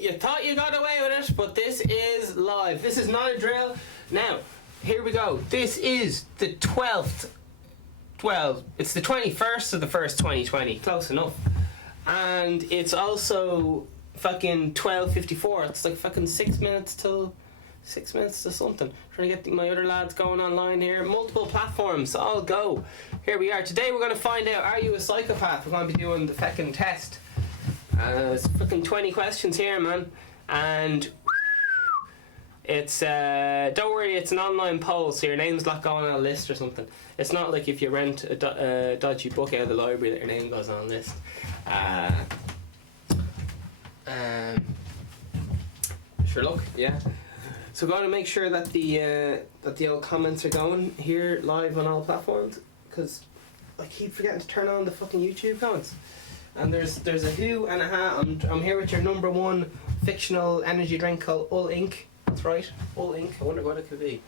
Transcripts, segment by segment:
You thought you got away with it, but this is live. This is not a drill. Now, here we go. This is the 12th. Well, it's the 21st of the 1st, 2020. Close enough. And it's also fucking 12:54. It's like fucking 6 minutes to something. Trying to get my other lads going online here. Multiple platforms. All go. Here we are. Today we're going to find out, are you a psychopath? We're going to be doing the fucking test. It's fucking 20 questions here, man. And it's, don't worry, it's an online poll, so your name's not going on a list or something. It's not like if you rent a dodgy book out of the library that your name goes on a list. Sure, look, yeah. So we're going to make sure that the old comments are going here live on all platforms, because I keep forgetting to turn on the fucking YouTube comments. And there's a who and a ha. I'm here with your number one fictional energy drink called All Ink. That's right, All Ink. I wonder what it could be.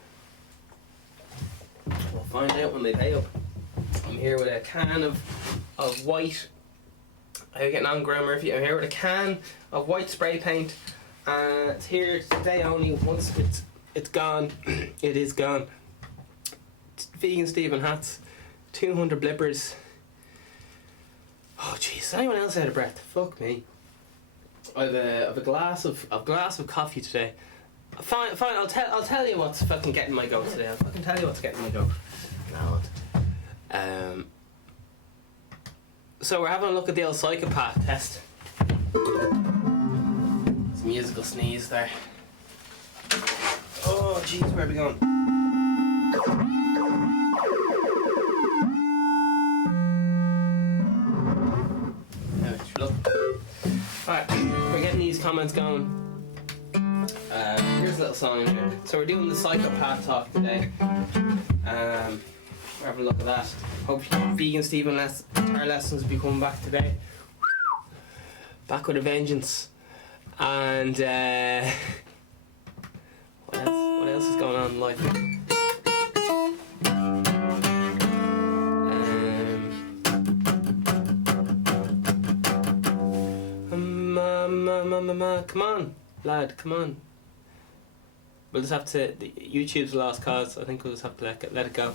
We'll find out when they pay up. I'm here with a can of white. How are you getting on, Graham Murphy? I'm here with a can of white spray paint. It's here today only. Once it's gone, it is gone. It's vegan Stephen hats, 200 blippers. Oh jeez, anyone else out of breath? Fuck me. I've a glass of coffee today. Fine. I'll tell you what's fucking getting my goat today. I'll fucking tell you what's getting my goat. So we're having a look at the old psychopath test. It's a musical sneeze there. Oh jeez, where are we going? Alright, we're getting these comments going. Here's a little song here. So we're doing the psychopath talk today. We're having a look at that. Hopefully vegan Stephen guitar lessons will be coming back today. Back with a vengeance. And what else is going on in life? Come on, lad, come on. We'll just have to. YouTube's a lost cause. I think we'll just have to let it go.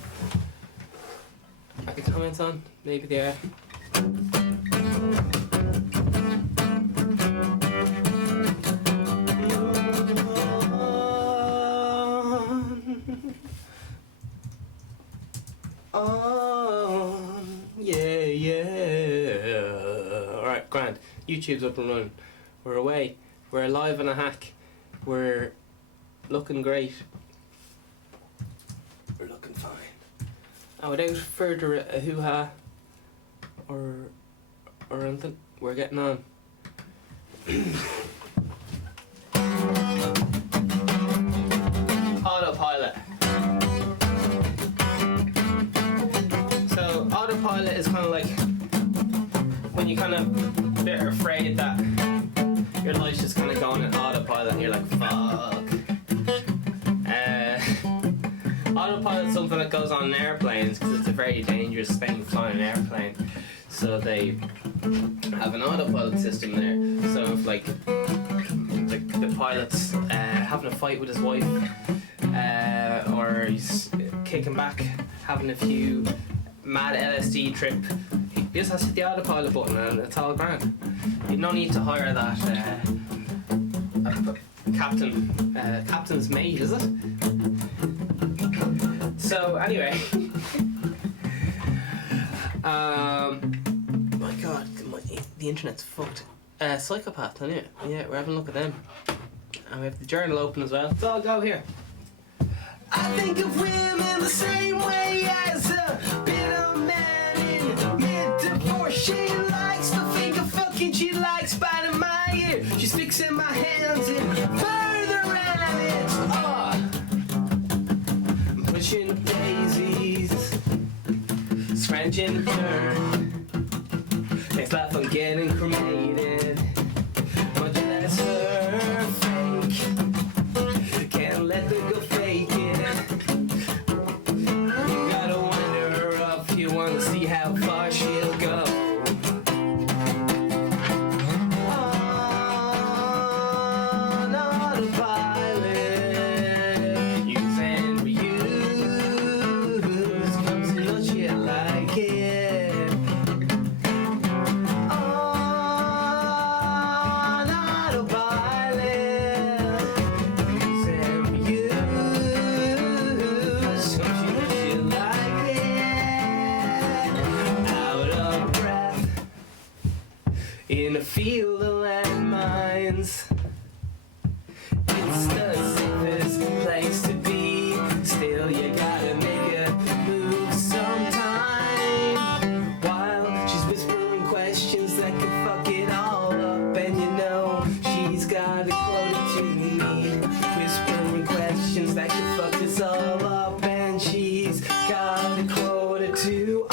I could comment on maybe they are. Yeah. Alright, grand. YouTube's up and running. We're away. We're alive in a hack. We're looking great. We're looking fine. And without further a hoo-ha or anything, we're getting on. Autopilot. So autopilot is kind of like when you kind of a bit afraid that your life's just kind of going in autopilot and you're like, fuck. Autopilot's something that goes on airplanes because it's a very dangerous thing flying an airplane. So they have an autopilot system there. So if like the pilot's having a fight with his wife or he's kicking back, having a few mad LSD trip, he just has to hit the autopilot button and it's all grand. You no need to hire that captain's mate, is it? So anyway, my god, the internet's fucked. Psychopath, isn't it? Yeah, we're having a look at them, and we have the journal open as well. So I'll go here. I think of women the same way as a bitter man in mid-divorce. She likes to think of fucking, she likes biting my ear. She's fixing my hands and further rabbits. I'm pushing daisies, scratching dirt. Next life I'm getting cremated. Much less her fake. Can't let the girl fake it. You gotta wind her up if you wanna see how far she'll go. questions. It's the safest place to be. Still, you gotta make a move sometime. While she's whispering questions that could fuck it all up, and you know she's got a quote to me. Whispering questions that could fuck this all up, and she's got a quota to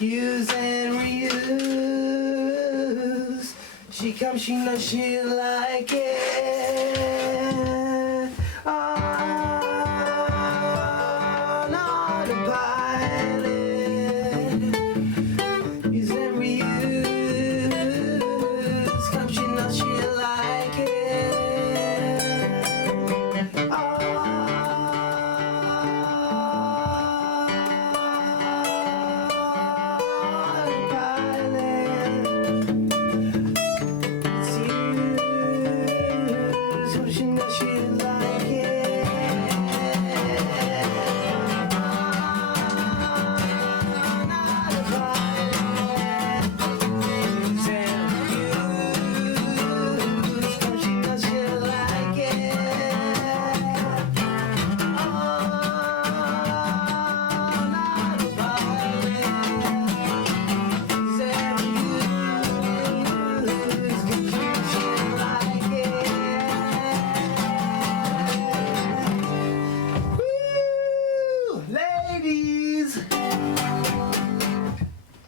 use and reuse. She comes, she knows she like it. On autopilot. Use and reuse. Come, she knows she like it.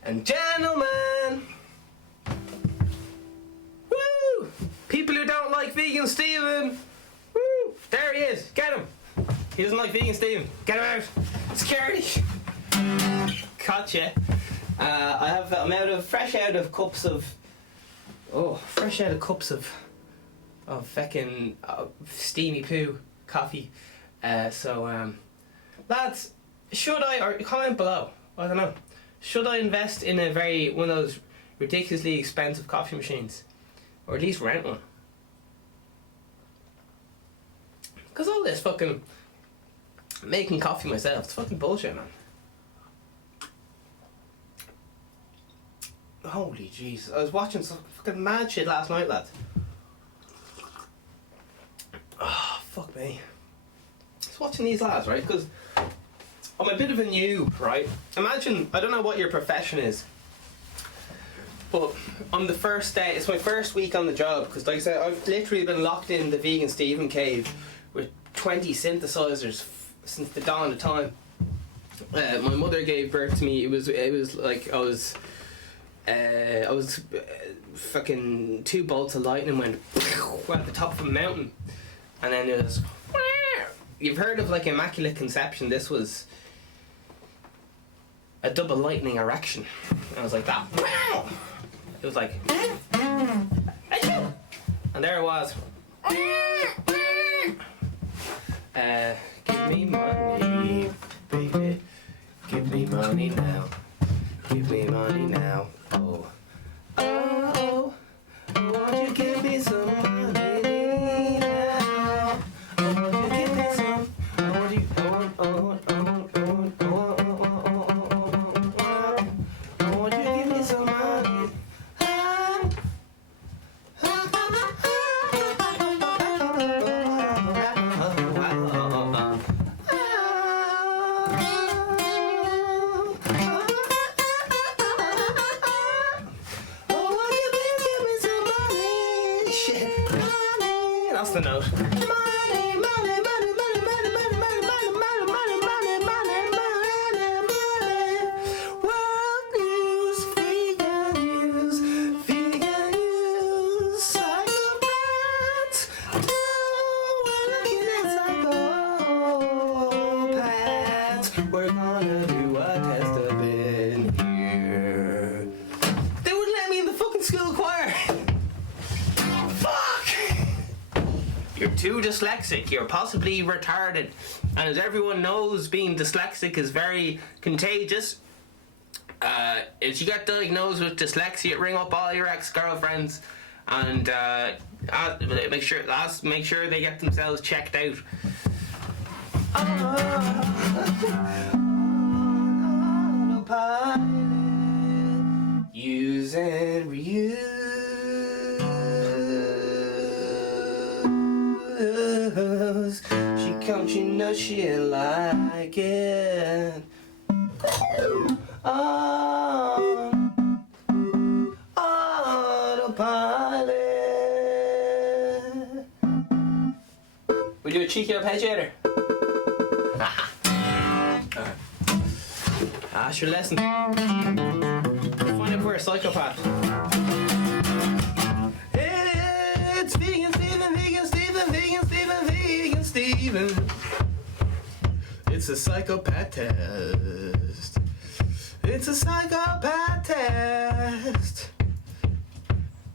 And gentlemen, woo! People who don't like vegan Steven, woo! There he is. Get him. He doesn't like vegan Steven. Get him out. Security. Gotcha. I'm fresh out of cups of feckin' steamy poo coffee. Lads, should I, or comment below, I don't know, should I invest in one of those ridiculously expensive coffee machines? Or at least rent one? Because all this fucking making coffee myself, it's fucking bullshit, man. Holy Jesus, I was watching some fucking mad shit last night, lads. Oh, fuck me. I was watching these lads, right? Because I'm a bit of a noob, right? Imagine, I don't know what your profession is, but on the first day, it's my first week on the job, because like I said, I've literally been locked in the vegan Steven cave with 20 synthesizers since the dawn of time. My mother gave birth to me, it was like I was fucking 2 bolts of lightning went at the top of a mountain, and then it was, you've heard of like Immaculate Conception, this was a double lightning erection. I was like that. It was like, and there it was. Give me money, baby. Give me money now. Give me money now. Oh, oh, oh, won't you give me some money now? Oh, won't you give me some? Oh, won't you about money, money, money, money, money, money, money, money, money, money, money, money, money, money. World news, vegan news, psychopaths. Oh, we're looking at psychopaths. We're gonna do a test of it here. They wouldn't let me in the fucking school choir. Fuck! You're too dyslexic. You're possibly retarded. And as everyone knows, being dyslexic is very contagious. If you get diagnosed with dyslexia, ring up all your ex-girlfriends and make sure they get themselves checked out. Use and reuse. She comes, you know she like it. Autopilot. We do a cheeky arpeggiator. That's your lesson. Find out if we're a psychopath. It's vegan Steven, vegan Steven, vegan Steven, vegan Steven. It's a psychopath test. It's a psychopath test.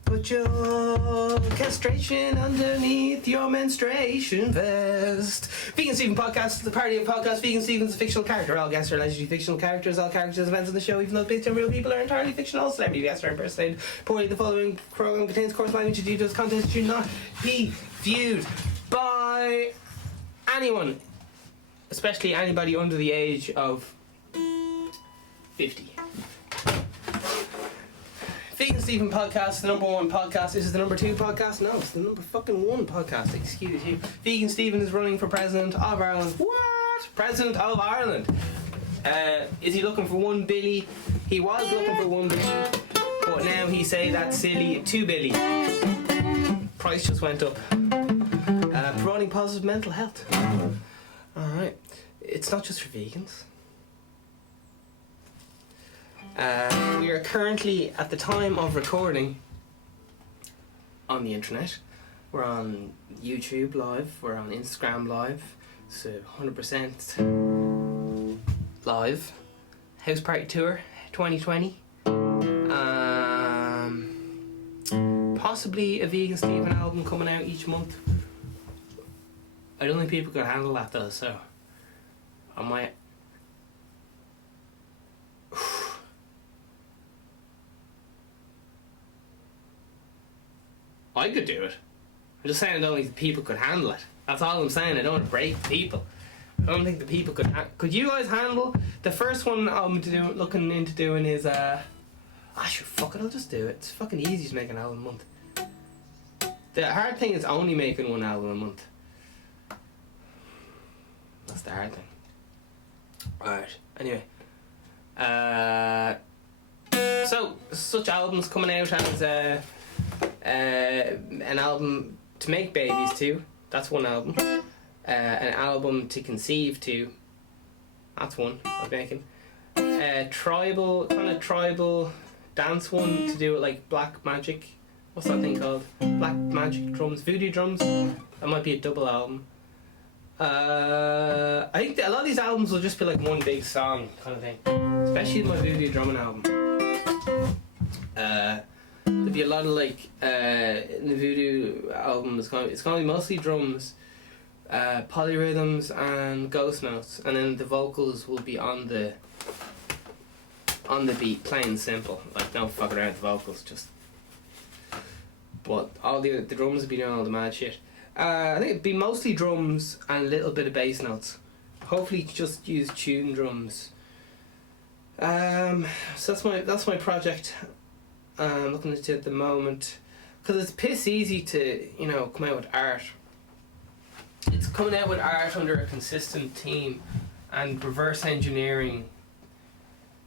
Put your castration underneath your menstruation vest. Vegan Steven Podcast, the party of podcasts. Vegan Steven's a fictional character. All guests are allegedly fictional characters. All characters, events on the show, even though based on real people, are entirely fictional. Celebrity guests are impersonated. Poorly, the following program contains coarse language and details content should not be viewed by anyone, especially anybody under the age of 50. Vegan Steven Podcast, the number one podcast. This is the number two podcast. No, it's the number fucking one podcast. Excuse you. Vegan Steven is running for President of Ireland. What? President of Ireland. Is he looking for one billy? He was looking for 1 billion, but now he say that's silly 2 billion. Price just went up. Promoting positive mental health. Alright. It's not just for vegans. We are currently, at the time of recording, on the internet. We're on YouTube Live, we're on Instagram Live, so 100% live. House Party Tour 2020. Possibly a Vegan Steven album coming out each month. I don't think people can handle that though, so I might... I could do it. I'm just saying I don't think the people could handle it. That's all I'm saying. I don't want to break the people. I don't think the people could... Could you guys handle... The first one I'm looking into doing is... sure, fuck it, I'll just do it. It's fucking easy to make an album a month. The hard thing is only making one album a month. That's the hard thing. Alright, anyway. So, such albums coming out as... an album to make babies to, that's one album. An album to conceive to, that's one I'm making. Tribal dance one to do it like black magic. What's that thing called? Black magic drums, voodoo drums. That might be a double album. I think a lot of these albums will just be like one big song kind of thing, especially my voodoo drumming album. There'll be a lot of like in the voodoo album it's gonna be mostly drums, polyrhythms and ghost notes, and then the vocals will be on the beat, plain simple. Like don't fuck around with the vocals, just. But all the drums will be doing all the mad shit. I think it'd be mostly drums and a little bit of bass notes. Hopefully just use tune drums. So that's my project. I'm looking at it at the moment, because it's piss easy to come out with art. It's coming out with art under a consistent theme and reverse engineering.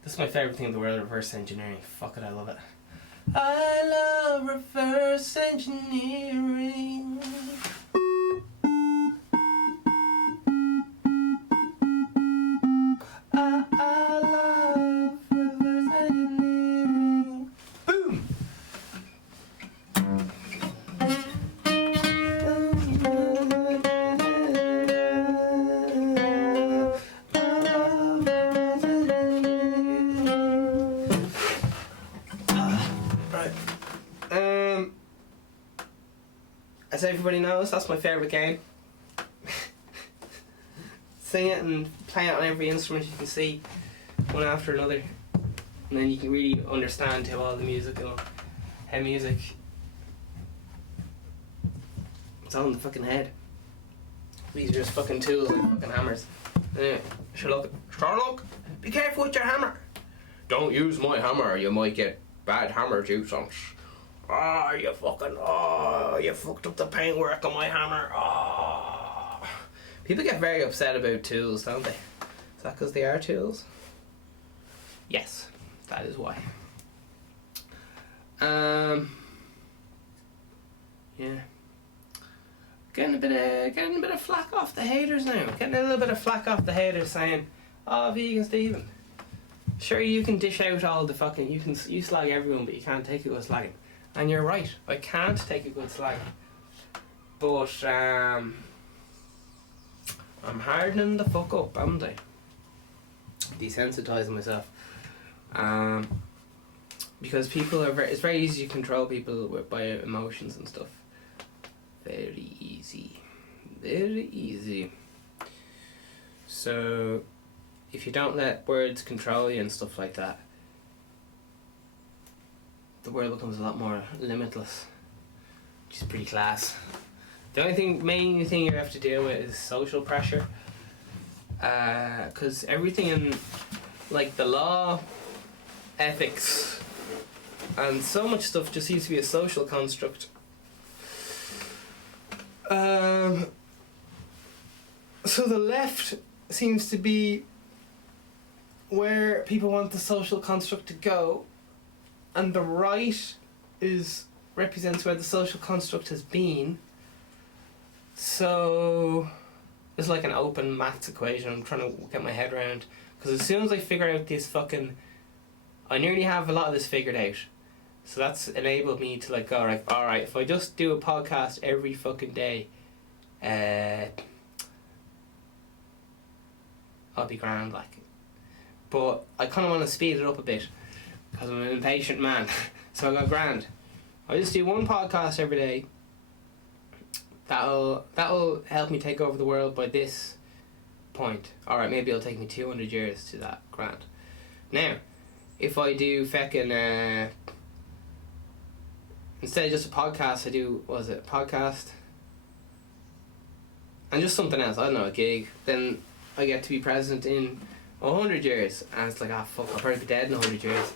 This is my favourite thing in the world, reverse engineering. Fuck it, I love it. I love reverse engineering. as everybody knows, that's my favourite game. Sing it and play it on every instrument you can see, one after another. And then you can really understand how all the music and how music, it's all in the fucking head. These are just fucking tools like fucking hammers. Anyway, Sherlock, be careful with your hammer. Don't use my hammer, you might get bad hammer juice on. You fucked up the paintwork on my hammer. People get very upset about tools, don't they? Is that because they are tools? Yes, that is why. Yeah. Getting a bit of flack off the haters now. Getting a little bit of flack off the haters saying, "Oh, vegan Stephen, sure you can dish out all the fucking you slag everyone, but you can't take a good slagging." And you're right, I can't take a good slagging. But I'm hardening the fuck up, haven't I? Desensitising myself. Because people are it's very easy to control people by emotions and stuff. Very easy. Very easy. So, if you don't let words control you and stuff like that, the world becomes a lot more limitless, which is pretty class. The only main thing you have to deal with is social pressure. Because everything in, like, the law, ethics, and so much stuff just seems to be a social construct. So the left seems to be where people want the social construct to go, and the right represents where the social construct has been. So it's like an open maths equation I'm trying to get my head around, because as soon as I figure out this I nearly have a lot of this figured out. So that's enabled me to go, alright, if I just do a podcast every fucking day, I'll be grand, But I kind of want to speed it up a bit, because I'm an impatient man. So I go, grand, I just do one podcast every day. That'll help me take over the world by this point. Alright, maybe it'll take me 200 years to that, grand. Now, if I do instead of just a podcast, I do, podcast? And just something else, I don't know, a gig. Then I get to be president in 100 years. And it's like, fuck, I'll probably be dead in 100 years.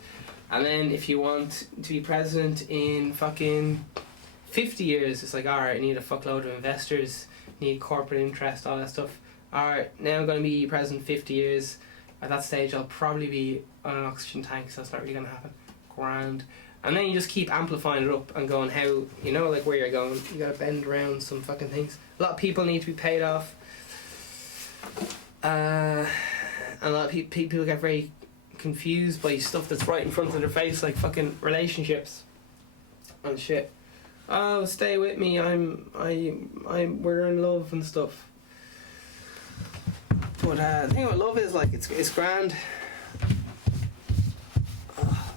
And then if you want to be president in fucking 50 years, it's like, alright, I need a fuckload of investors, need corporate interest, all that stuff. Alright, now I'm going to be president 50 years. At that stage, I'll probably be on an oxygen tank, so it's not really going to happen. Grand. And then you just keep amplifying it up and going how, where you're going. You got to bend around some fucking things. A lot of people need to be paid off. And a lot of people get very confused by stuff that's right in front of their face, like fucking relationships and shit. Oh, stay with me, we're in love and stuff. But the thing about love is, it's grand.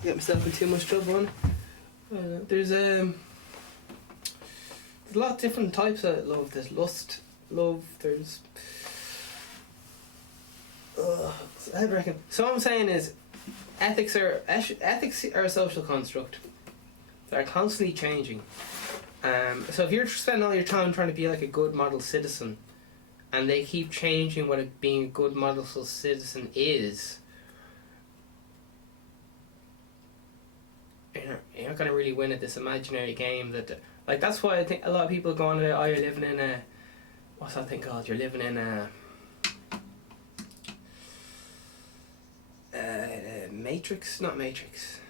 Get myself in too much trouble. There's a lot of different types of love. There's lust, love, there's... I reckon. So what I'm saying is, ethics are a social construct. They're constantly changing. So if you're spending all your time trying to be like a good model citizen, and they keep changing what being a good model citizen is, you're not going to really win at this imaginary game. That's why I think a lot of people go on about, you're living in a... What's that thing called? You're living in a... Matrix? Not Matrix.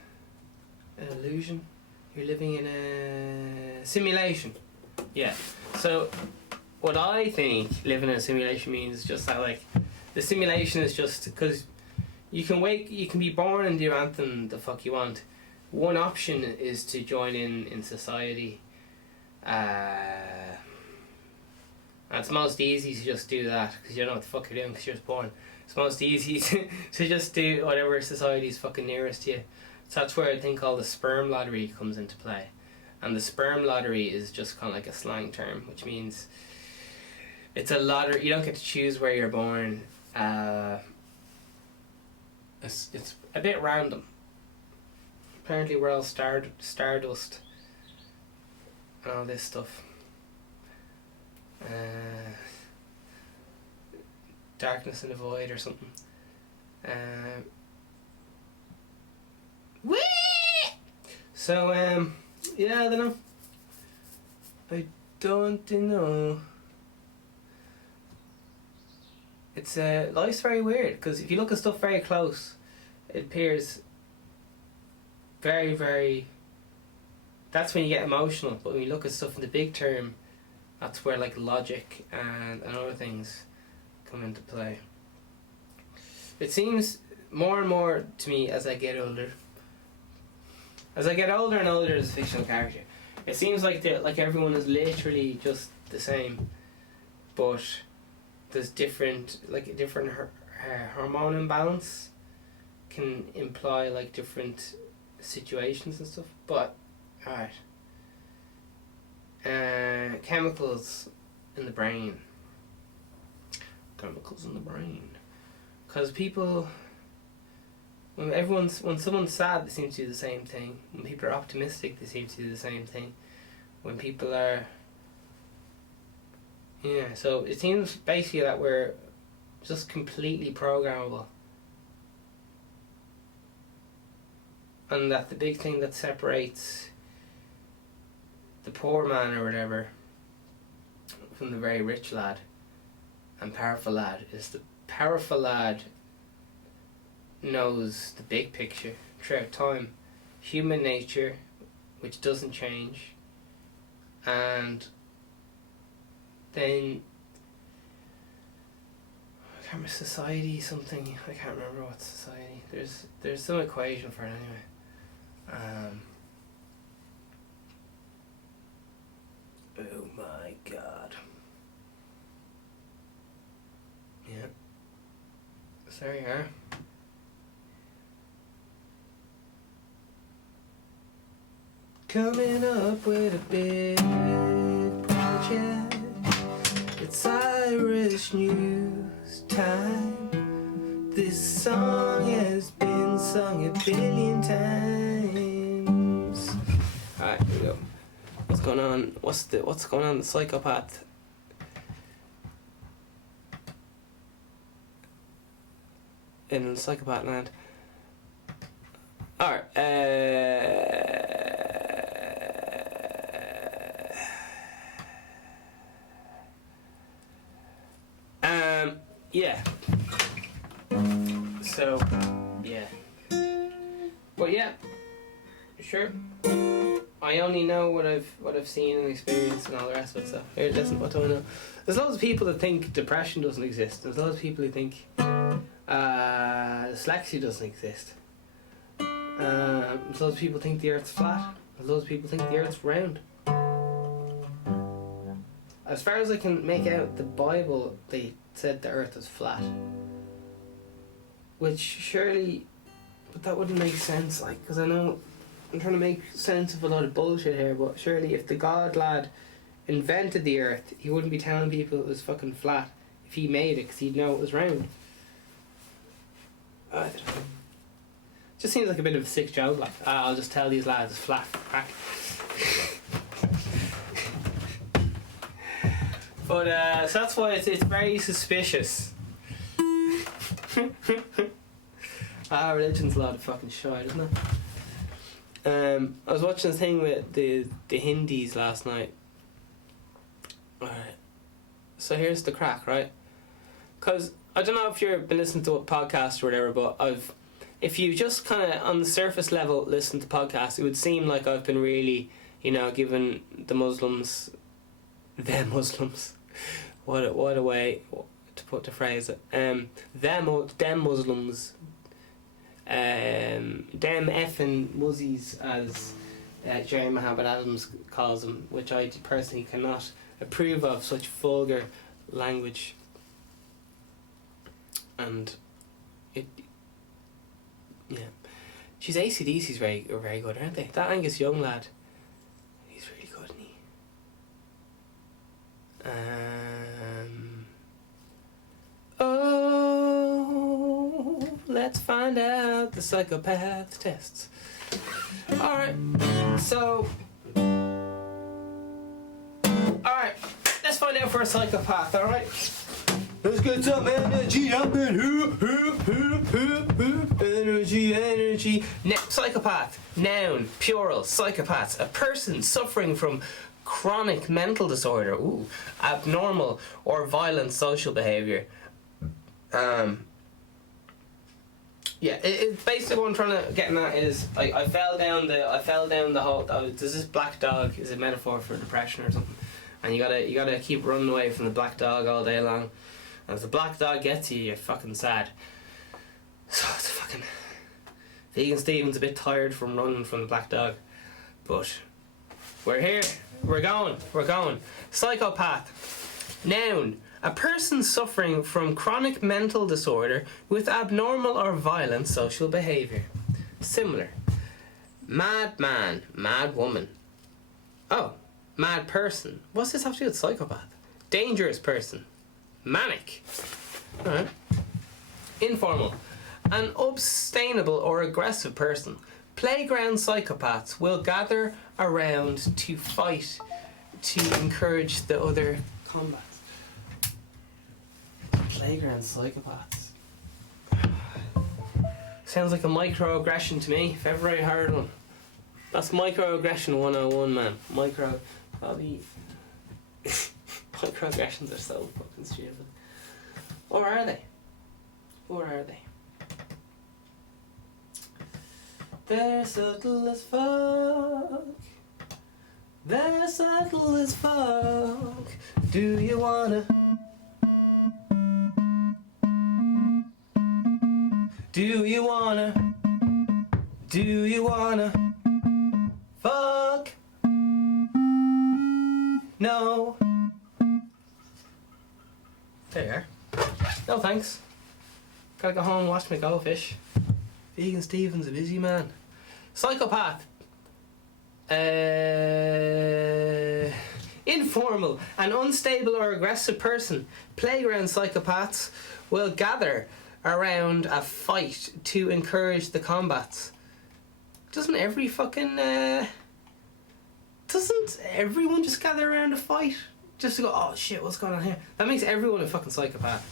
An illusion. You're living in a simulation. Yeah. So, what I think living in a simulation means is just that, the simulation is just because you can be born and do anything the fuck you want. One option is to join in society. It's most easy to just do that because you don't know what the fuck you're doing because you're just born. It's most easy to just do whatever society's fucking nearest to you. So that's where I think all the sperm lottery comes into play. And the sperm lottery is just kind of like a slang term, which means it's a lottery. You don't get to choose where you're born. It's a bit random. Apparently we're all stardust and all this stuff. Darkness in the void or something. Whee! So yeah, I don't know. It's life's very weird, because if you look at stuff very close, it appears very, very. That's when you get emotional. But when you look at stuff in the big term, that's where like logic and other things come into play. It seems more and more to me as I get older. As I get older and older as a fictional character, it seems like everyone is literally just the same, but there's different hormone imbalance can imply like different situations and stuff. But alright, chemicals in the brain. Because people, when someone's sad, they seem to do the same thing. When people are optimistic, they seem to do the same thing. When people are, yeah. So it seems basically that we're just completely programmable, and that the big thing that separates the poor man or whatever from the very rich lad and powerful lad is the powerful lad knows the big picture throughout time, human nature, which doesn't change, and then I can't remember society something. I can't remember what society. There's some equation for it anyway. Oh my god. Yeah. So there you are. Coming up with a big project. It's Irish news time. This song has been sung 1,000,000,000 times. Alright, here we go. What's going on? What's going on in the Psychopath? In Psychopath land. Alright, yeah. So, yeah. But yeah, sure. I only know what I've seen and experienced and all the rest of it. So here, listen. What do I know? There's loads of people that think depression doesn't exist. There's loads of people who think dyslexia doesn't exist. There's loads of people think the Earth's flat. There's loads of people think the Earth's round. As far as I can make out, the Bible, they said the Earth was flat. Which surely, but that wouldn't make sense, like, because I know I'm trying to make sense of a lot of bullshit here, but surely if the God lad invented the Earth, he wouldn't be telling people it was fucking flat if he made it, because he'd know it was round. I don't know. Just seems like a bit of a sick joke, like, I'll just tell these lads it's flat. Crack. But so that's why it's very suspicious. Religion's a lot of fucking shit, isn't it? I was watching a thing with the Hindis last night. Alright. So here's the crack, right? Because I don't know if you've been listening to a podcast or whatever, but if you just kind of on the surface level listen to podcasts, it would seem like I've been really, giving the Muslims, what a way to phrase it. Them Muslims, them effing muzzies, as Jerry Muhammad Adams calls them, which I personally cannot approve of, such vulgar language. And yeah, AC/DC's very good, aren't they? That Angus Young lad, Oh, let's find out the psychopath tests. Alright, so... Alright, let's find out for a psychopath, alright? Let's get some energy up in energy. Psychopath, noun, plural, psychopaths, a person suffering from chronic mental disorder, abnormal or violent social behaviour. Basically what I'm trying to get at is I fell down the hole. There's this black dog is a metaphor for depression or something, and you gotta keep running away from the black dog all day long. And if the black dog gets you, you're fucking sad. So it's fucking Vegan Stephen's a bit tired from running from the black dog, but we're here. We're going. Psychopath, noun, a person suffering from chronic mental disorder with abnormal or violent social behaviour. Similar. Madman, mad woman. Oh, mad person. What's this have to do with psychopath? Dangerous person. Manic. Alright. Informal. An unsustainable or aggressive person. Playground psychopaths will gather around to fight to encourage the other combat. Playground psychopaths. Sounds like a microaggression to me, if ever I heard one. That's microaggression 101, man. Microaggressions are so fucking stupid. Or are they? They're subtle as fuck. They're subtle as fuck. Do you wanna? Do you wanna? Fuck? No. There you are. No thanks. Gotta go home and watch my goldfish. Vegan Stephen's a busy man. Psychopath. Informal. An unstable or aggressive person. Playground psychopaths will gather around a fight to encourage the combats. Doesn't everyone just gather around a fight? Just to go, oh shit, what's going on here? That makes everyone a fucking psychopath.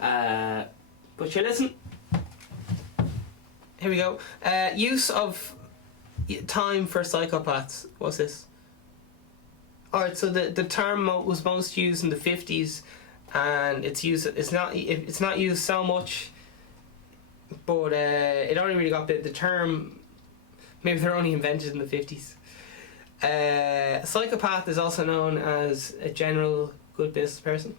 But you listen. Here we go. Use of time for psychopaths. What's this? Alright, so the term was most used in the 50s, and it's not used so much, but it only really got the term. Maybe they're only invented in the 50s. Psychopath is also known as a general good business person.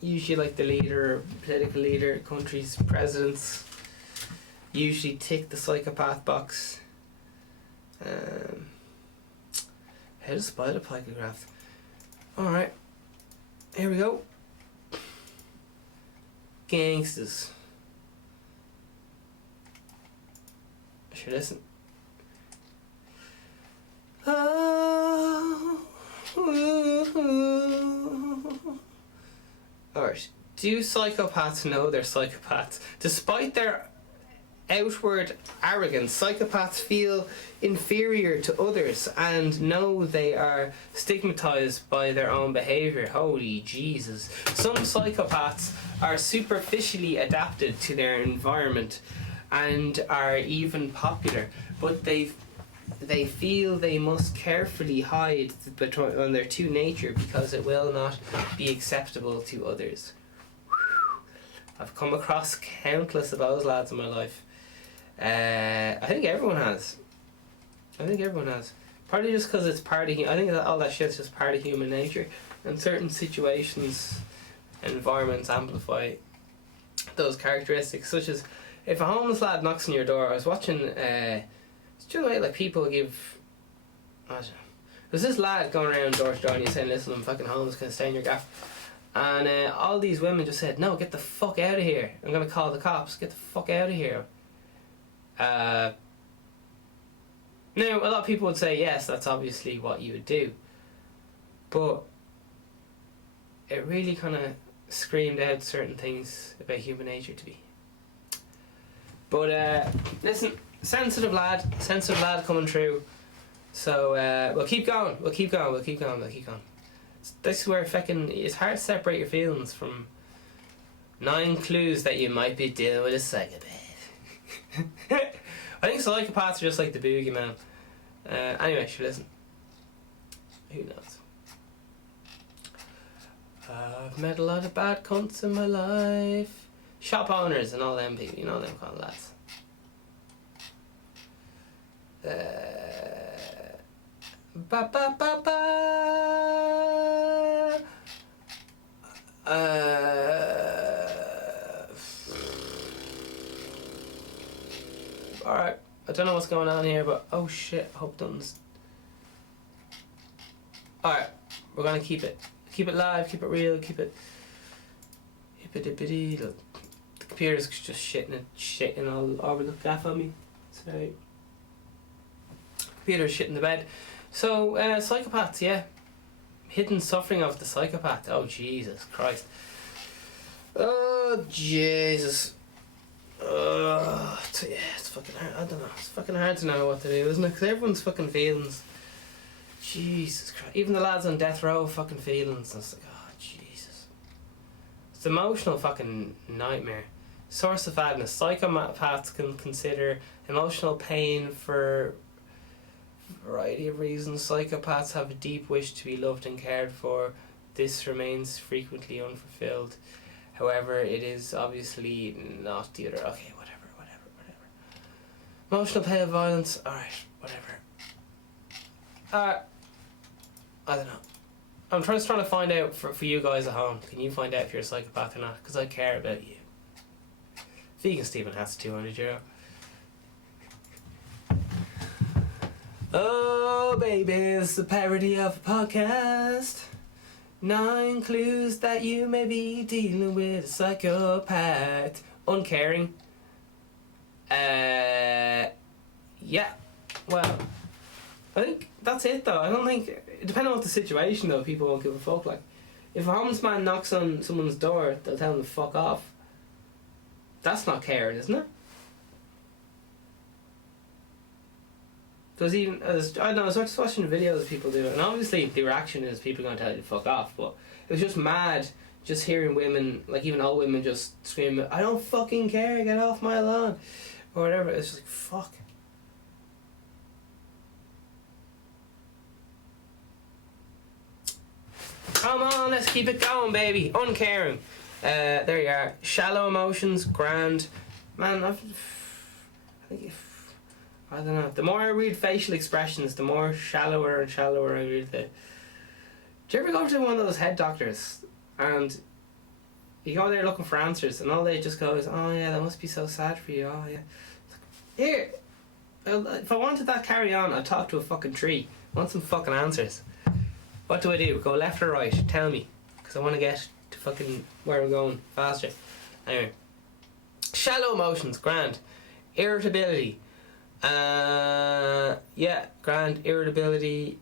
Usually like the leader, political leader, countries, presidents usually tick the psychopath box. How to spy the psychopath. Alright, here we go. Gangsters. Sure, listen. Alright, do psychopaths know they're psychopaths? Despite their outward arrogance, psychopaths feel inferior to others and know they are stigmatized by their own behavior. Holy Jesus. Some psychopaths are superficially adapted to their environment and are even popular, but they feel they must carefully hide on their true nature because it will not be acceptable to others. I've come across countless of those lads in my life. I think everyone has. Partly just because it's part of. I think that all that shit's just part of human nature, and certain situations, environments amplify those characteristics. Such as if a homeless lad knocks on your door. I was watching. Do you know like people give? I don't know. There's this lad going around door to door and he's saying, "Listen, I'm fucking homeless. Can I stay in your gaff?" And all these women just said, "No, get the fuck out of here. I'm gonna call the cops. Get the fuck out of here." Now, a lot of people would say, yes, that's obviously what you would do. But it really kind of screamed out certain things about human nature to me. But listen, sensitive lad coming through. So we'll keep going. This is where it's hard to separate your feelings from 9 clues that you might be dealing with a psychopath. I think psychopaths are just like the boogeyman. Anyway, sure, listen. Who knows? I've met a lot of bad cunts in my life. Shop owners and all them people, you know them kind of lads. Ba ba ba ba. Alright, I don't know what's going on here, but oh shit, I hope nothing's. Alright, we're gonna keep it live, keep it real, keep it hippity. Look, the computer's just shitting all over the gaff on me. Sorry. Computer's shitting the bed. So, psychopaths, yeah. Hidden suffering of the psychopath. Oh, Jesus Christ. Oh, Jesus. Yeah, it's fucking hard. I don't know. It's fucking hard to know what to do, isn't it? Because everyone's fucking feelings. Jesus Christ. Even the lads on death row fucking feelings. And it's like, oh, Jesus. It's an emotional fucking nightmare. Source of sadness. Psychopaths can consider emotional pain for a variety of reasons. Psychopaths have a deep wish to be loved and cared for. This remains frequently unfulfilled. However, it is obviously not the other. Okay, whatever. Emotional pain, violence. Alright, whatever. I don't know. I'm just trying to find out for you guys at home. Can you find out if you're a psychopath or not? Because I care about you. Vegan Stephen has €200. Oh, baby, it's a parody of a podcast. 9 clues that you may be dealing with a psychopath. Uncaring. Yeah. Well, I think that's it though. I don't think, depending on what the situation though, people won't give a fuck. Like, if a homeless man knocks on someone's door, they'll tell him to fuck off. That's not caring, isn't it? Because even, I don't know, I was just watching videos of people do it, and obviously the reaction is people are going to tell you to fuck off, but it was just mad just hearing women, like even old women, just screaming, I don't fucking care, get off my lawn, or whatever. It's just like, fuck. Come on, let's keep it going, baby. Uncaring. There you are. Shallow emotions, grand. Man, I don't know. The more I read facial expressions, the more shallower and shallower I read the. Do you ever go to one of those head doctors and you go there looking for answers and all they just go is, oh yeah, that must be so sad for you. Oh yeah. Here, if I wanted that carry on, I'd talk to a fucking tree. I want some fucking answers. What do I do? Go left or right? Tell me. Because I want to get to fucking where I'm going faster. Anyway. Shallow emotions, grand. Irritability. Yeah, grand. Irritability.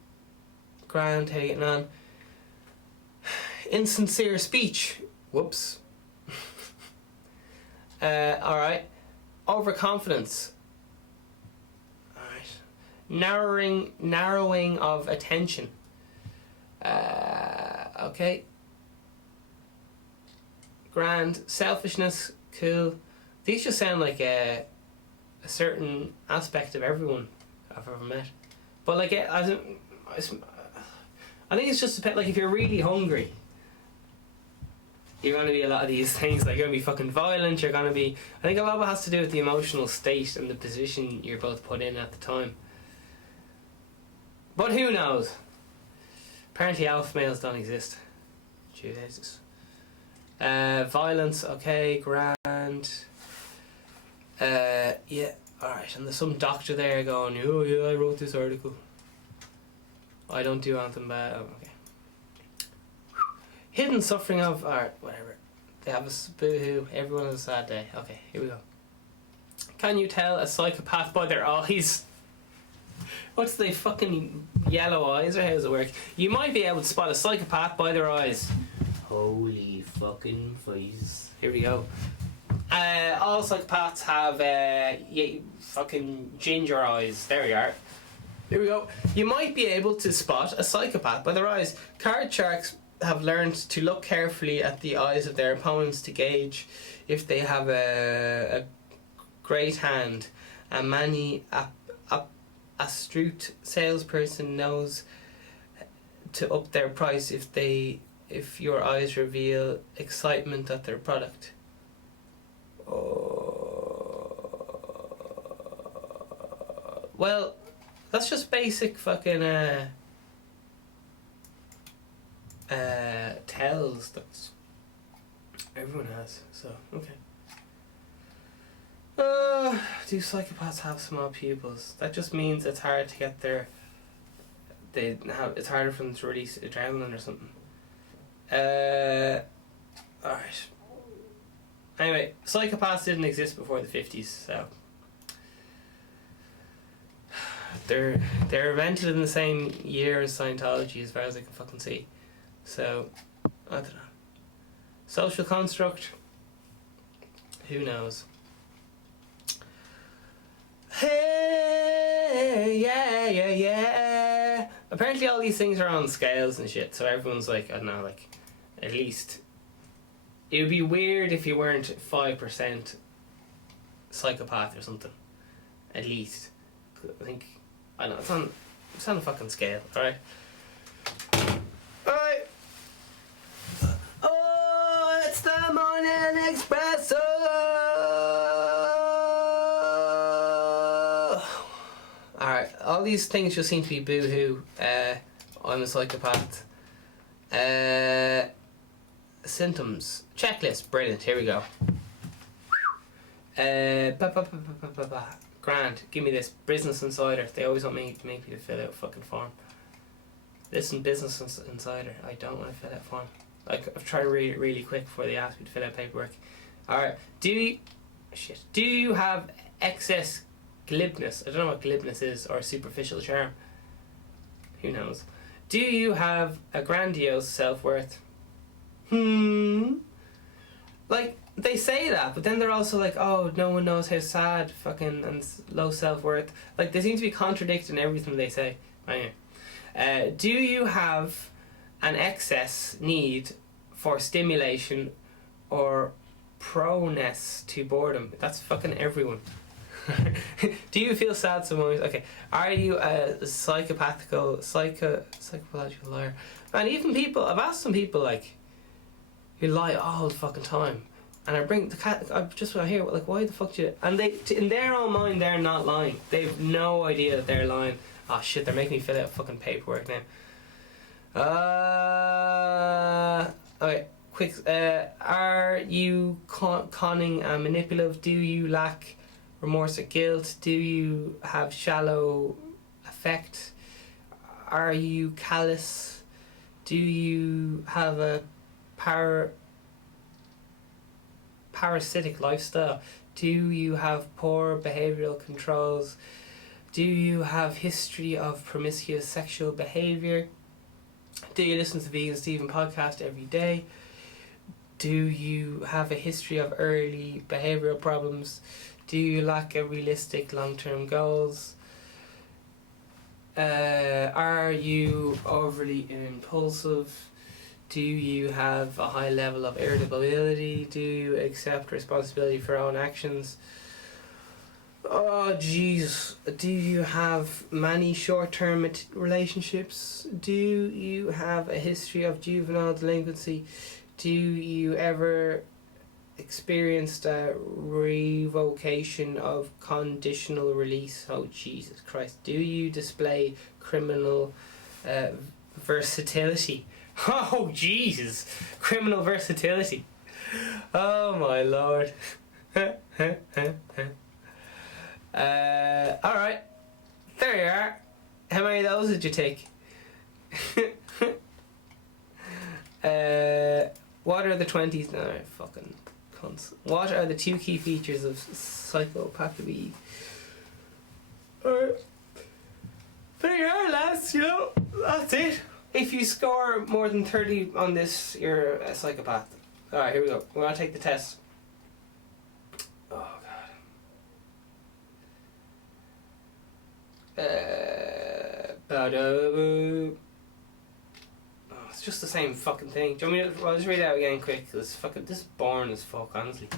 Grand. How you getting on? Insincere speech. Whoops. Alright. Overconfidence. Alright. Narrowing of attention. Okay. Grand. Selfishness. Cool. These just sound like a certain aspect of everyone I've ever met. But like, I think it's just a bit like if you're really hungry, you're going to be a lot of these things. Like, you're going to be fucking violent. You're going to be. I think a lot of it has to do with the emotional state and the position you're both put in at the time. But who knows? Apparently, alpha males don't exist. Jesus. Violence. Okay, grand. Yeah, alright, and there's some doctor there going, oh yeah, I wrote this article. I don't do anything bad. Oh, okay. Hidden suffering of, alright, whatever. They have a boo-hoo, everyone has a sad day. Okay, here we go. Can you tell a psychopath by their eyes? What's the fucking yellow eyes, or how does it work? You might be able to spot a psychopath by their eyes. Holy fucking face. Here we go. All psychopaths have fucking ginger eyes. There we are. Here we go. You might be able to spot a psychopath by their eyes. Card sharks have learned to look carefully at the eyes of their opponents to gauge if they have a great hand. And many astute salesperson knows to up their price if your eyes reveal excitement at their product. Well, that's just basic fucking tells that everyone has. So okay. Do psychopaths have small pupils? That just means it's hard to get their. It's harder for them to release adrenaline or something. Alright. Anyway, psychopaths didn't exist before the 50s, so they're invented in the same year as Scientology, as far as I can fucking see. So I don't know. Social construct. Who knows? Hey, yeah. Apparently all these things are on scales and shit, so everyone's like, I don't know, like, at least. It would be weird if you weren't 5% psychopath or something. At least. I think, I don't know, it's on a fucking scale, alright? Alright. Oh, it's the morning espresso! Alright, all these things just seem to be boo-hoo. I'm a psychopath. Symptoms. Checklist. Brilliant. Here we go. Grand. Give me this. Business Insider. They always want me to make me to fill out a fucking form. Listen, Business Insider. I don't want to fill out a form. Like, I've tried to read it really quick before they ask me to fill out paperwork. Alright. Do you have excess glibness? I don't know what glibness is, or superficial charm. Who knows? Do you have a grandiose self-worth? Like, they say that, but then they're also like, oh, no one knows how sad fucking and low self-worth. Like, they seem to be contradicting everything they say. Anyway. Do you have an excess need for stimulation or proneness to boredom? That's fucking everyone. Do you feel sad sometimes? Okay. Are you a psychopathical liar? And even people, I've asked some people like who lie all the fucking time, and I bring the cat. I just want to hear like, why the fuck do you? And they, in their own mind, they're not lying. They've no idea that they're lying. Oh shit! They're making me fill out fucking paperwork now. Okay. Quick. Are you conning and manipulative? Do you lack remorse or guilt? Do you have shallow affect? Are you callous? Do you have a parasitic lifestyle? Do you have poor behavioral controls? Do you have history of promiscuous sexual behavior? Do you listen to the Vegan Steven podcast every day? Do you have a history of early behavioral problems? Do you lack a realistic long-term goals? Are you overly impulsive? Do you have a high level of irritability? Do you accept responsibility for your own actions? Oh jeez. Do you have many short-term relationships? Do you have a history of juvenile delinquency? Do you ever experienced a revocation of conditional release? Oh Jesus Christ. Do you display criminal versatility? Oh Jesus, criminal versatility. Oh my lord. Alright, there you are. How many of those did you take? What are the 20s? No, fucking cunts. What are the 2 key features of psychopathy? there you are, lads, you know, that's it. If you score more than 30 on this, you're a psychopath. Alright, here we go. We're gonna take the test. Oh god. Oh, it's just the same fucking thing. Do you want me to, I'll just read it out again quick, because this is boring as fuck, honestly.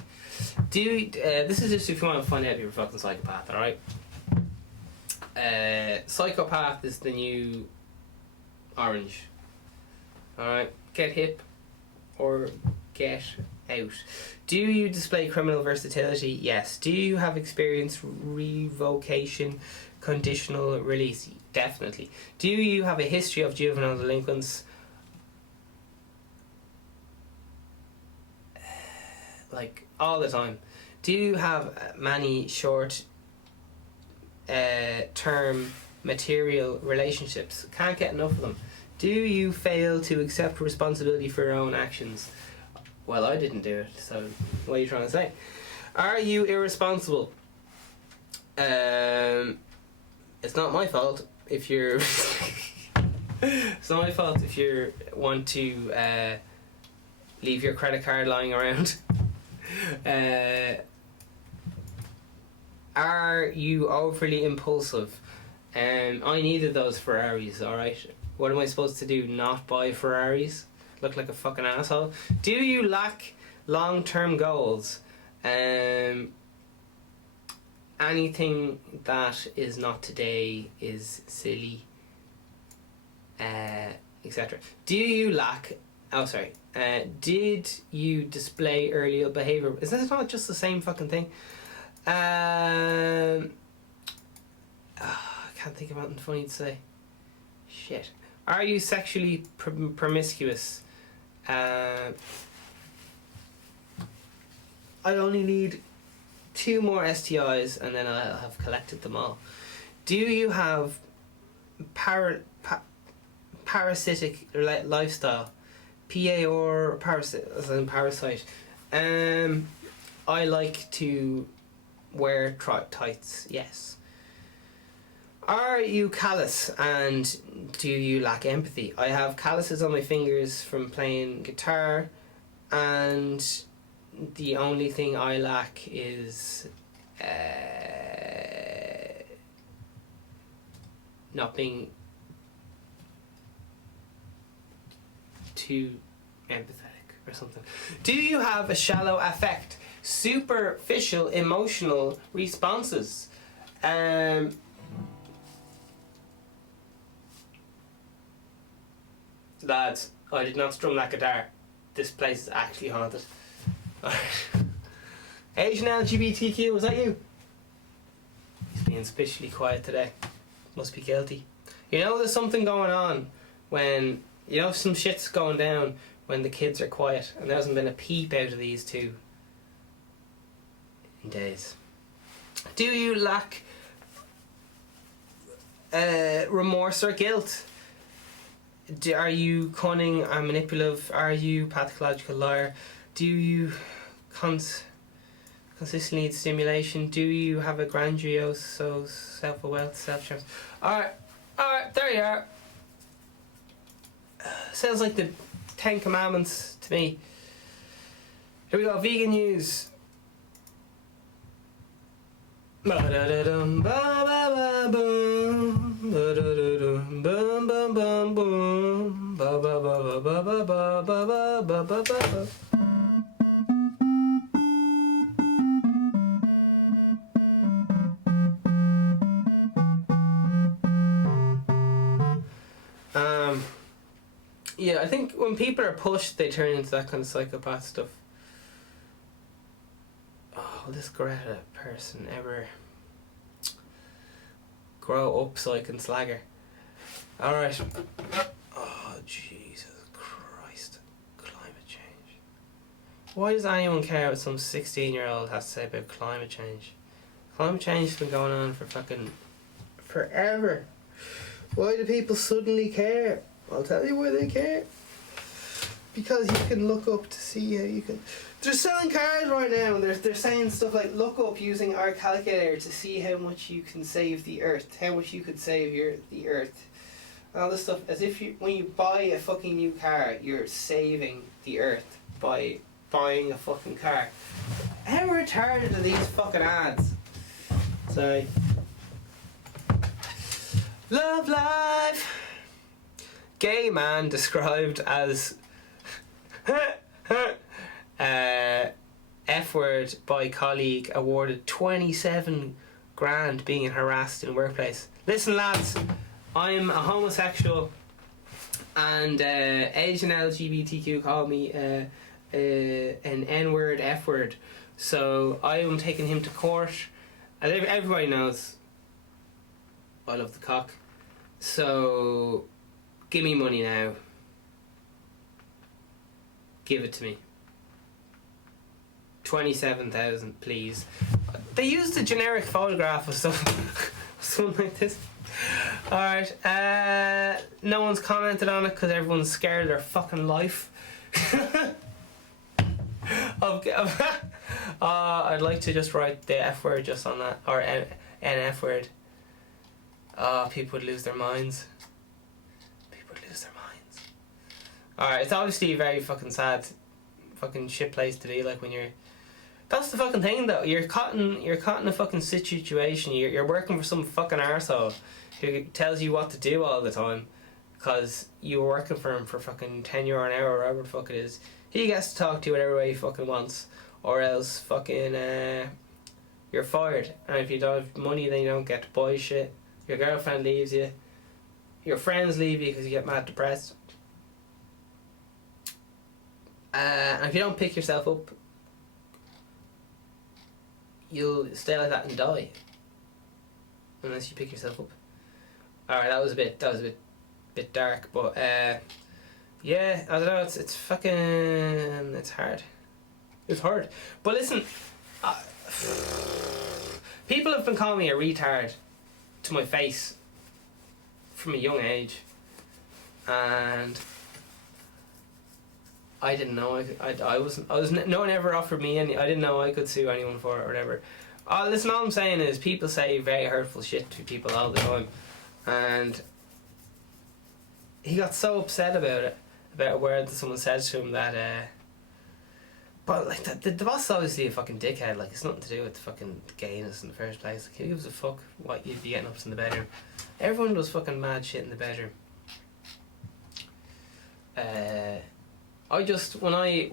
This is just if you want to find out if you're a fucking psychopath, alright? Psychopath is the new orange. Alright? Get hip or get out. Do you display criminal versatility? Yes. Do you have experience revocation, conditional release? Definitely. Do you have a history of juvenile delinquents? Like all the time. Do you have many short term material relationships? Can't get enough of them. Do you fail to accept responsibility for your own actions? Well, I didn't do it, so what are you trying to say? Are you irresponsible? It's not my fault if you're it's not my fault if you want to leave your credit card lying around. Are you overly impulsive? I needed those Ferraris, alright? What am I supposed to do? Not buy Ferraris? Look like a fucking asshole? Do you lack long-term goals? Anything that is not today is silly, etc. Do you lack... Oh, sorry. Did you display early behaviour? Is that not just the same fucking thing? I can't think of anything funny to say. Shit. Are you sexually promiscuous? I only need 2 more STIs and then I'll have collected them all. Do you have parasitic lifestyle? PA or parasite, as in parasite. I like to wear tights, yes. Are you callous and do you lack empathy? I have calluses on my fingers from playing guitar, and the only thing I lack is not being too empathetic or something. Do you have a shallow affect? Superficial emotional responses? Lads, I did not strum that guitar. This place is actually haunted. Asian LGBTQ, was that you? He's being especially quiet today. Must be guilty. You know there's something going on when... You know some shit's going down when the kids are quiet, and there hasn't been a peep out of these two in days. Do you lack remorse or guilt? Are you cunning or manipulative? Are you pathological liar? Do you consistently need stimulation? Do you have a grandiose, so self-aware, self-trust? Alright, there you are. Sounds like the 10 Commandments to me. Here we go, vegan news. Yeah, I think when people are pushed, they turn into that kind of psychopath stuff. Oh, will this Greta person ever grow up so I can slag her? Alright. Oh, Jesus Christ. Climate change. Why does anyone care what some 16-year-old has to say about climate change? Climate change has been going on for fucking forever. Why do people suddenly care? I'll tell you why they care. because you can look up to see how you can. They're selling cars right now, and they're saying stuff like look up using our calculator to see how much you can save the earth, how much you could save the earth, and all this stuff. As if when you buy a fucking new car, you're saving the earth by buying a fucking car. How retarded are these fucking ads? Sorry. Love life. Gay man described as F word by colleague awarded 27 grand being harassed in workplace. Listen lads, I'm a homosexual and Asian LGBTQ call me an N-word, F-word, so I am taking him to court. And everybody knows I love the cock, so give me money now. Give it to me. 27,000, please. They used a generic photograph of something like this. Alright, no one's commented on it because everyone's scared of their fucking life. I'd like to just write the F word just on that, or an F word. People would lose their minds. Alright, it's obviously a very fucking sad fucking shit place to be, like when you're... That's the fucking thing though, you're caught in a fucking situation, you're working for some fucking arsehole who tells you what to do all the time because you were working for him for fucking €10 an hour or whatever the fuck it is. He gets to talk to you whatever way he fucking wants, or else fucking you're fired, and if you don't have money then you don't get to buy shit, your girlfriend leaves you, your friends leave you because you get mad depressed. And if you don't pick yourself up, you'll stay like that and die. Unless you pick yourself up. Alright, that was a bit dark, but yeah, I don't know, it's fucking, it's hard. It's hard. But listen, people have been calling me a retard to my face from a young age, and I didn't know no one ever offered me any. I didn't know I could sue anyone for it or whatever. Listen, all I'm saying is people say very hurtful shit to people all the time, and he got so upset about a word that someone said to him that but like the boss is obviously a fucking dickhead. Like, it's nothing to do with fucking gayness in the first place. Like, who gives a fuck what you'd be getting up to in the bedroom? Everyone does fucking mad shit in the bedroom. I just when I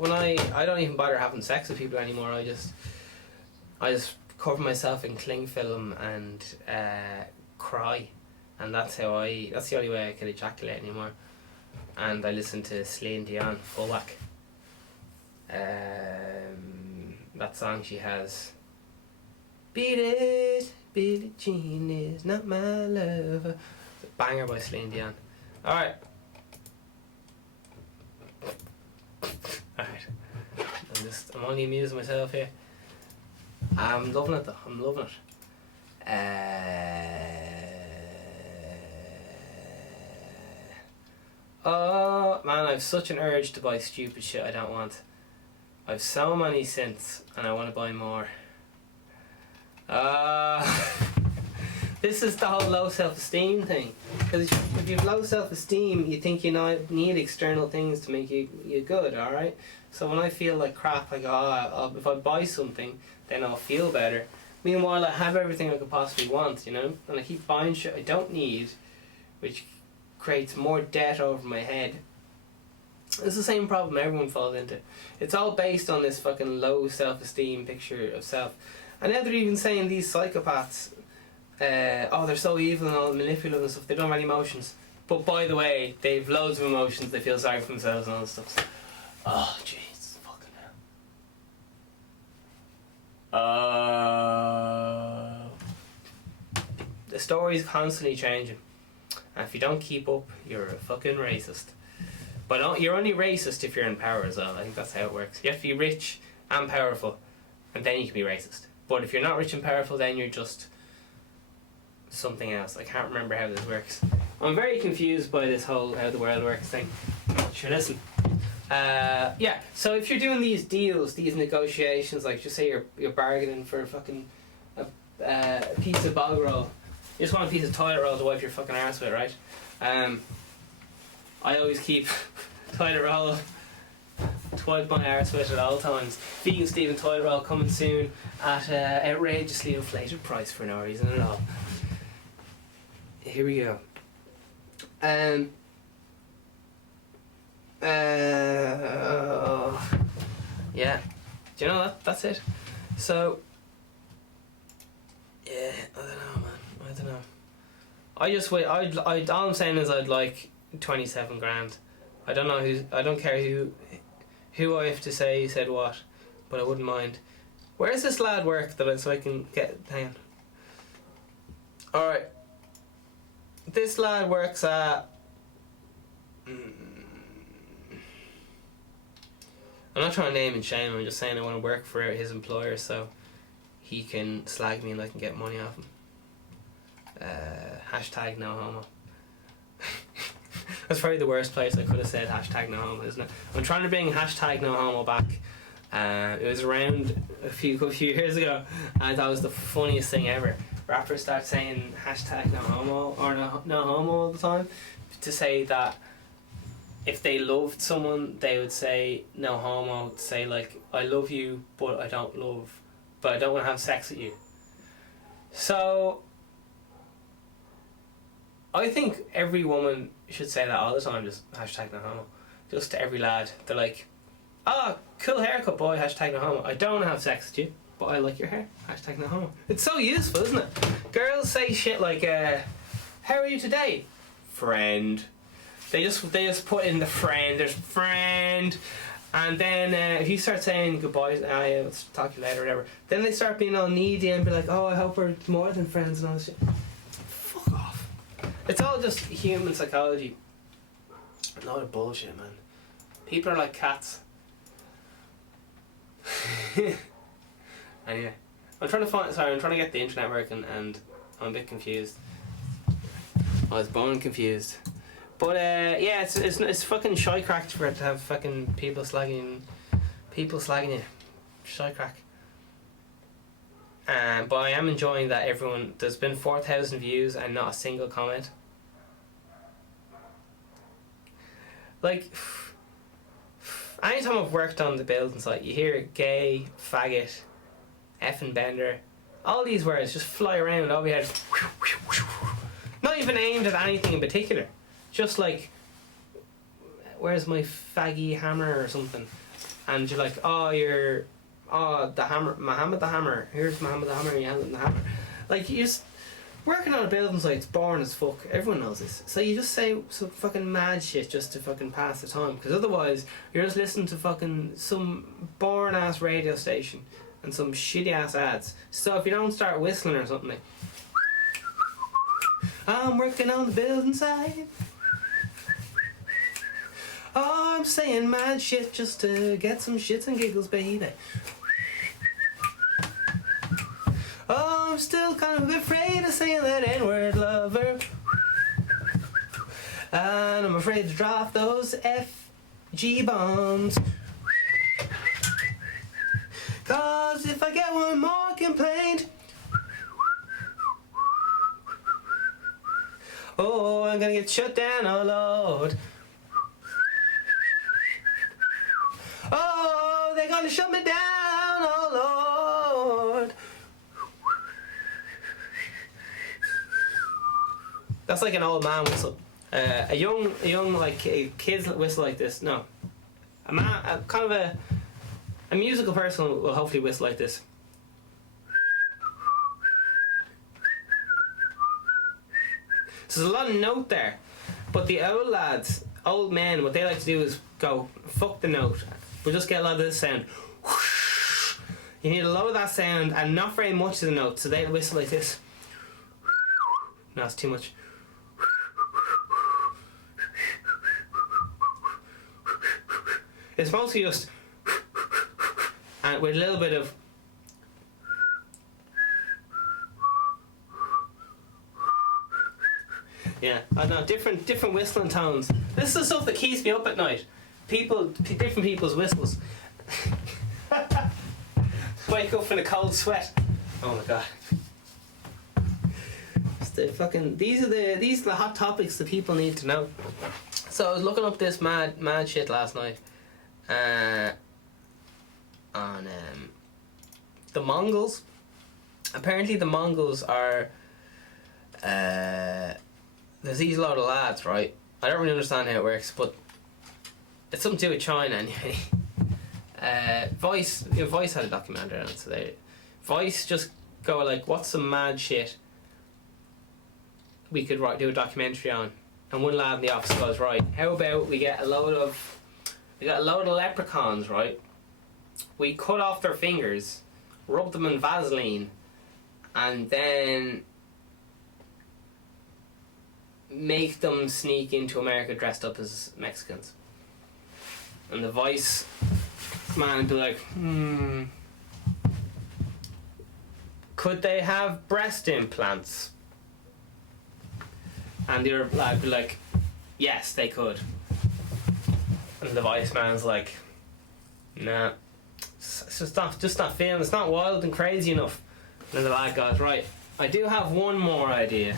don't even bother having sex with people anymore. I just cover myself in cling film and cry, and that's the only way I can ejaculate anymore. And I listen to Celine Dion full whack. That song she has, Beat It, Billie Jean is not my lover. It's a banger by Celine Dion. Alright. Alright. I'm only amusing myself here. I'm loving it though. I'm loving it. Oh man, I've such an urge to buy stupid shit I don't want. I've so many synths and I want to buy more. This is the whole low self-esteem thing. Because if you have low self-esteem, you think you need external things to make you good, alright? So when I feel like crap, I go, if I buy something, then I'll feel better. Meanwhile, I have everything I could possibly want, you know? And I keep buying shit I don't need, which creates more debt over my head. It's the same problem everyone falls into. It's all based on this fucking low self-esteem picture of self. And now they're even saying these psychopaths, they're so evil and all manipulative and stuff, they don't have any emotions. But by the way, they've loads of emotions, they feel sorry for themselves and all this stuff. Oh, jeez, fucking hell. The story's constantly changing. And if you don't keep up, you're a fucking racist. But you're only racist if you're in power as well. I think that's how it works. You have to be rich and powerful, and then you can be racist. But if you're not rich and powerful, then you're just something else. I can't remember how this works. I'm very confused by this whole how the world works thing. Sure, listen. Yeah, so if you're doing these deals, these negotiations, like just say you're bargaining for a fucking a piece of bog roll, you just want a piece of toilet roll to wipe your fucking arse with, right? I always keep toilet roll to wipe my arse with at all times. Vegan Stephen toilet roll coming soon at an outrageously inflated price for no reason at all. Here we go. Yeah. Do you know that? That's it. So, yeah, I don't know, man. I don't know. I just wait. All I'm saying is I'd like 27 grand. I don't know who. I don't care who I have to say said what, but I wouldn't mind. Where's this lad work so I can get? Hang on. All right. This lad works at. I'm not trying to name and shame him, I'm just saying I want to work for his employer so he can slag me and I can get money off him. Hashtag no homo. That's probably the worst place I could have said hashtag no homo, isn't it? I'm trying to bring hashtag no homo back. It was around a few years ago and I thought it was the funniest thing ever. Rappers start saying hashtag no homo or no homo all the time to say that if they loved someone, they would say no homo, to say like, I love you, but I don't want to have sex with you. So, I think every woman should say that all the time, just hashtag no homo. Just to every lad. They're like, oh, cool haircut boy, hashtag no homo. I don't want to have sex with you, but I like your hair, hashtag no homo. It's so useful, isn't it? Girls say shit like, how are you today? Friend. They just put in the friend. There's friend, and then if you start saying goodbye, yeah, let's talk to you later, or whatever. Then they start being all needy and be like, oh, I hope we're more than friends and all this shit. Fuck off. It's all just human psychology. A lot of bullshit, man. People are like cats. Anyway, I'm trying to get the internet working, and I'm a bit confused. I was born confused. But yeah, it's fucking shy cracked for it to have fucking people slagging you. Shy crack. But I am enjoying that there's been 4,000 views and not a single comment. Like, anytime I've worked on the building site, you hear gay, faggot, effing bender, all these words just fly around over your head. Not even aimed at anything in particular. Just like, where's my faggy hammer or something? And you're like, the hammer, Muhammad the hammer. Here's Muhammad the hammer, and you hand him the hammer. Like, you just, working on a building site, it's boring as fuck. Everyone knows this. So you just say some fucking mad shit just to fucking pass the time. Because otherwise, you're just listening to fucking some boring ass radio station and some shitty ass ads. So if you don't start whistling or something like, I'm working on the building site. Oh, I'm saying mad shit just to get some shits and giggles, baby. Oh, I'm still kind of afraid of saying that N-word, lover. And I'm afraid to drop those FG bombs. Cause if I get one more complaint, oh, I'm gonna get shut down, oh Lord. Oh, they're gonna shut me down, oh Lord. That's like an old man whistle. A young like kids whistle like this. No, a man, kind of a musical person will hopefully whistle like this. So there's a lot of note there, but the old men, what they like to do is go fuck the note. We'll just get a lot of this sound. You need a lot of that sound and not very much of the note, so they whistle like this. No, it's too much. It's mostly just, and with a little bit of. Yeah, I don't know, different whistling tones. This is the stuff that keeps me up at night. different people's whistles. Wake up in a cold sweat. Oh my god. It's the fucking these are the hot topics that people need to know. So I was looking up this mad shit last night. On the Mongols. Apparently the Mongols are there's these lot of lads, right? I don't really understand how it works, but it's something to do with China anyway. Voice had a documentary on it, so Voice just go like, what's some mad shit we could do a documentary on? And one lad in the office goes, right, how about we get a load of leprechauns, right? We cut off their fingers, rub them in Vaseline, and then make them sneak into America dressed up as Mexicans. And the Vice man would be like, could they have breast implants? And the other lad would be like, yes, they could. And the Vice man's like, nah, it's just not feeling, it's not wild and crazy enough. And then the lad goes, right, I do have one more idea.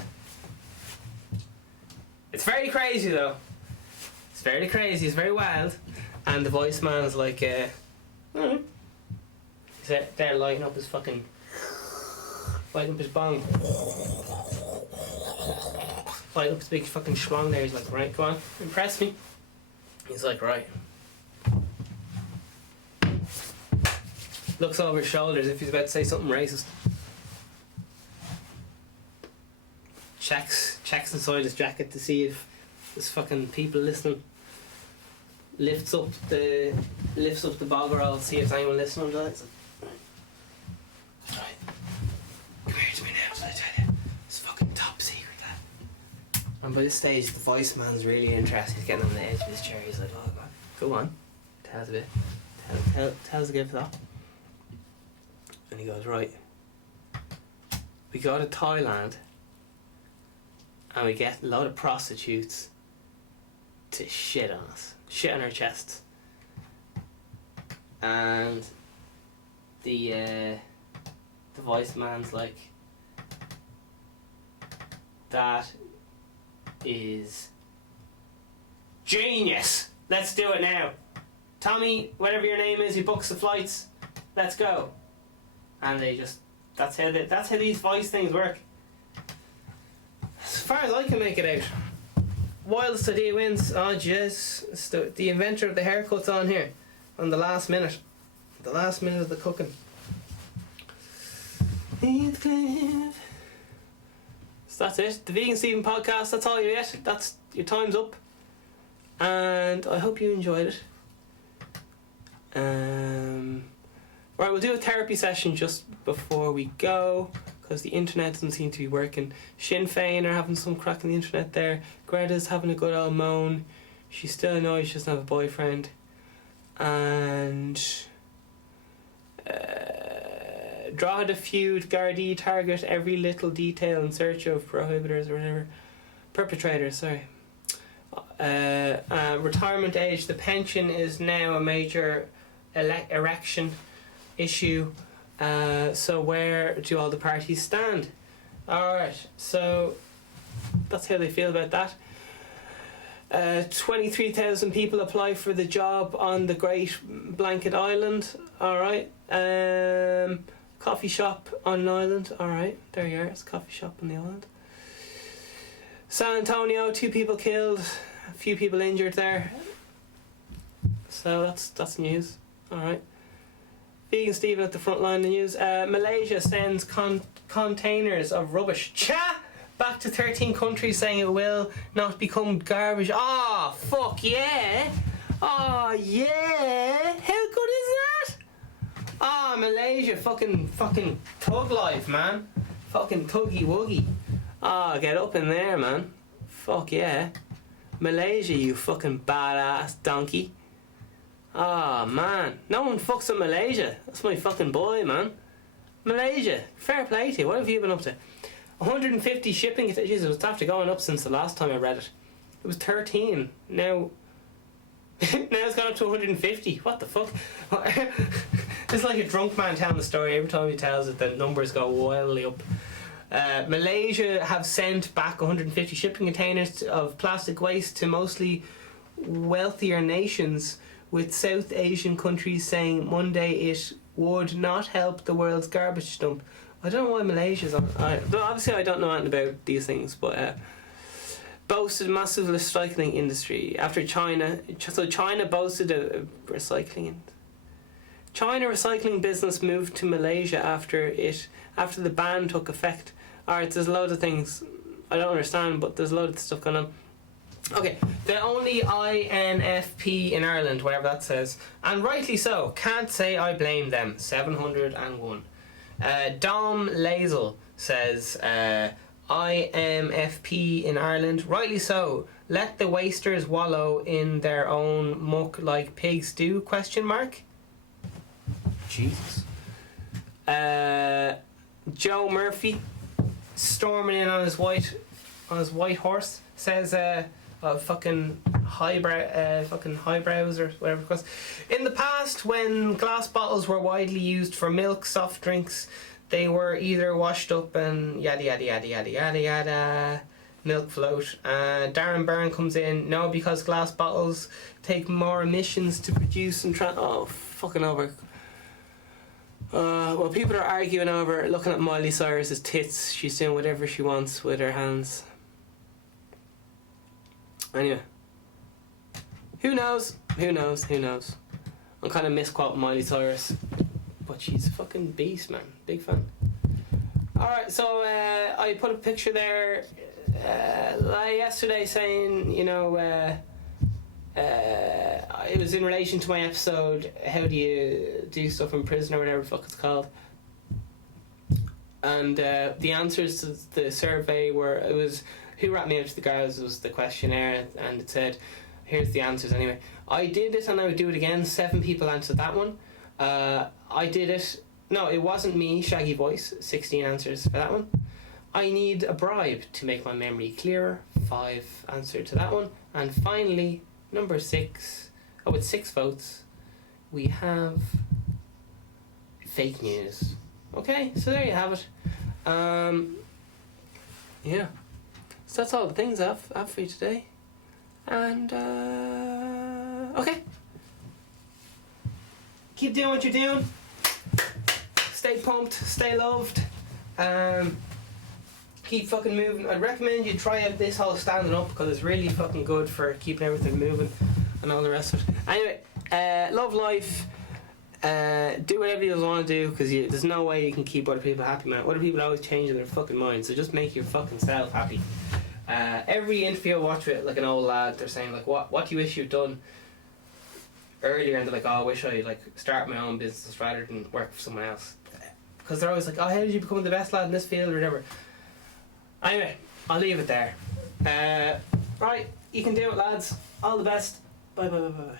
It's very crazy though. It's very crazy, it's very wild. And the Voice man's like, he's there lighting up his bong. Lighting up his big fucking schlong there. He's like, right, go on, impress me. He's like, right. Looks over his shoulder as if he's about to say something racist. Checks inside his jacket to see if there's fucking people listening. Lifts up the boggerel to see if there's anyone listening to it. Right. Come here to me now, so I tell you. It's fucking top secret, that. And by this stage, the Voice man's really interested. He's getting on the edge of his chair. He's like, oh god, go on. Tell us a bit. Tell us a give that. And he goes, right. We go to Thailand and we get a lot of prostitutes to shit on us. Shit on our chests. And the Voice man's like, that is genius. Let's do it now. Tommy, whatever your name is, he books the flights. Let's go. And they just, that's how these Voice things work. As far as I can make it out. Wildest idea wins. Oh jeez, it's the inventor of the haircuts on here, on the last minute of the cooking. Heathcliff. So that's it. The Vegan Steven podcast. That's all you get. That's your time's up. And I hope you enjoyed it. Right, we'll do a therapy session just before we go, because the internet doesn't seem to be working. Sinn Féin are having some crack on the internet there. Greta's having a good old moan. She's still annoyed she doesn't have a boyfriend. And Drogheda feud, Gardaí target every little detail in search of prohibitors or whatever. Perpetrators, sorry. Retirement age, the pension is now a major erection issue. So where do all the parties stand? Alright, so that's how they feel about that. 23,000 people apply for the job on the Great Blanket Island. Alright. Coffee shop on an island. Alright, there you are. It's a coffee shop on the island. San Antonio, 2 people killed, a few people injured there. So that's news. Alright. Vegan Steven at the front line of the news. Malaysia sends containers of rubbish back to 13 countries, saying it will not become garbage. Oh, fuck yeah! Oh yeah! How good is that? Oh, Malaysia, fucking thug life, man. Fucking thuggy wuggy. Oh, get up in there, man. Fuck yeah. Malaysia, you fucking badass donkey. Oh man, no one fucks with Malaysia. That's my fucking boy, man. Malaysia, fair play to you. What have you been up to? 150 shipping. Jesus, it was after going up since the last time I read it. It was 13. Now, Now it's gone up to 150. What the fuck? It's like a drunk man telling the story. Every time he tells it, the numbers go wildly up. Malaysia have sent back 150 shipping containers of plastic waste to mostly wealthier nations, with South Asian countries saying Monday it would not help the world's garbage dump. I don't know why Malaysia's on. Obviously, I don't know anything about these things, but boasted massive recycling industry after China. So China boasted a recycling. China recycling business moved to Malaysia after the ban took effect. Alright, there's loads of things I don't understand, but there's a load of stuff going on. Okay, the only INFP in Ireland, whatever that says, and rightly so, can't say I blame them. 701. Dom Lazel says, IMFP in Ireland, rightly so. Let the wasters wallow in their own muck like pigs do? ? Jesus. Joe Murphy, storming in on his white horse, says, fucking highbrows or whatever it was. In the past, when glass bottles were widely used for milk, soft drinks, they were either washed up and yada yada yada yada yada yada. Milk float. Darren Byrne comes in. No, because glass bottles take more emissions to produce and fucking over. Well, people are arguing over looking at Miley Cyrus's tits. She's doing whatever she wants with her hands. Anyway, who knows? I'm kind of misquoting Miley Cyrus, but she's a fucking beast, man. Big fan. Alright, so I put a picture there yesterday saying, it was in relation to my episode, how do you do stuff in prison or whatever the fuck it's called. And the answers to the survey was who rat me out to the guards was the questionnaire, and it said here's the answers anyway. I did it and I would do it again. 7 people answered that one. I did it. No, it wasn't me, Shaggy Voice. 16 answers for that one. I need a bribe to make my memory clearer. 5 answered to that one. And finally, number 6. With 6 votes, we have fake news. Okay, so there you have it. Yeah. So that's all the things I have for you today. And, okay. Keep doing what you're doing. Stay pumped, stay loved. Keep fucking moving. I'd recommend you try out this whole standing up because it's really fucking good for keeping everything moving and all the rest of it. Anyway, love life. Do whatever you want to do because there's no way you can keep other people happy, man. Other people always changing their fucking minds, so just make your fucking self happy. Every interview I watch with like an old lad, they're saying like, what do you wish you'd done earlier? And they're like, I wish I like start my own business rather than work for someone else. Because they're always like, how did you become the best lad in this field or whatever. Anyway, I'll leave it there. Right, you can do it, lads. All the best. Bye bye bye bye.